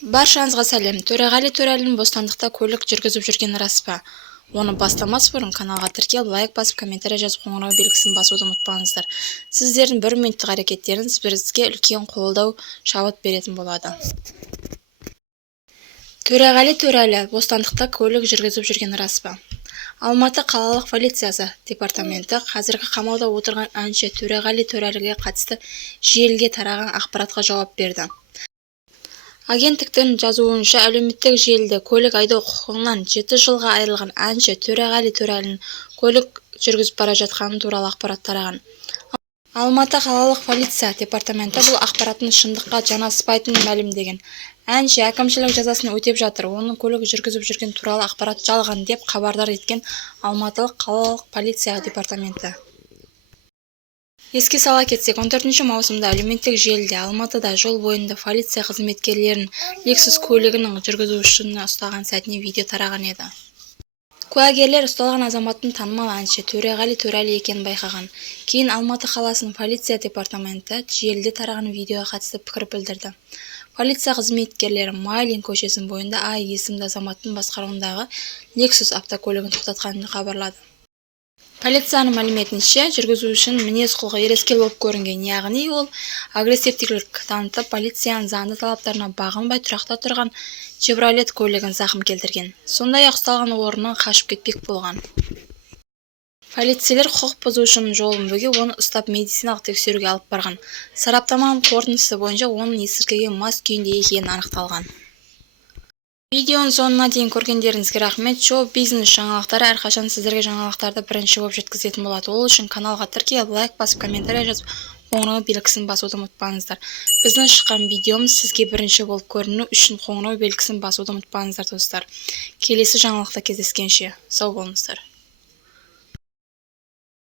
Баршаңызға сәлем. Төреғали Төреәлінің бостандықта көлік жүргізіп жүргені рас па? Оны бастамас бұрын каналға тіркеліп, лайк басып, комментарий жазып, қоңырау белгісін басуды ұмытпаңыздар. Сіздердің 1 минуттық әрекеттеріңіз бізге үлкен қолдау, шабыт беретін болады. Төреғали Төреәлі бостандықта көлік жүргізіп жүргені рас па? Алматы қалалық полициясы департаменті қазіргі қамауда отырған әнші Төреғали Төреәліге қатысты желіге тараған ақпаратқа жауап берді. Агенттіктің жазуынша, әлеуметтік желіде көлік айдау құқығынан 7 жылға айырылған әнші Төреғали Төреәлінің көлік жүргізіп бара жатқаны туралы ақпарат тараған. Алматы қалалық полиция департаменті бұл ақпараттың шындыққа жанаспайтынын мәлімдеген. Әнші әкімшілік жазасын өтеп жатыр, оның көлік жүргізіп жүрген туралы ақпарат жалған деп хабардар еткен Алматылық қалалық полиция департаменті. Еске сала кетсек, 14 маусымда әлеуметтік желіде Алматыда жол бойында полиция қызметкерлерінің Lexus көлігінің жүргізушіні ұстаған сәтіне видео тараған еді. Куәгерлер ұсталған азаматтың танымал әнші Төреғали Төреәлі екенін байқаған. Кейін Алматы қаласының полиция департаменті желіде тараған видеоға қатысты пікір білдірді. Полиция қызметкерлері Майлин көшесінің бойында А есімді азаматтың басқаруындағы Lexus автокөлігін тоқтатқанын хабарлады. Полицияның мәліметінше, жүргізушінің мінез-құлқы ерескел болып көрінген, яғни ол агрессивтілік танытып, полицияның заңды талаптарына бағынбай тұрақта тұрған Chevrolet көлігін зақым келтірген. Сондай-ақ ұсталған орнынан қашып кетпек болған. Полицейлер құқық бұзушының жолын бөгеп, оны ұстап медициналық тексеруге алып барған. Сараптаманың қорытындысы бойынша оның есірткіге мас күйінде екені анықталған. Видеоның соңына дейін көргендеріңізге рахмет. Шоу-бизнес жаңалықтары әрқашан сіздерге жаңалықтарды бірінші болып жеткізетін болады. Ол үшін каналға тіркеліп, лайк басып, комментарий жазып, қоңырау белгісін басуды ұмытпаңыздар. Біздің шыққан видеомыз сізге бірінші болып көріну үшін қоңырау белгісін басуды ұмытпаңыздар, достар. Келесі жаңалықта кездескенше сау болыңыздар.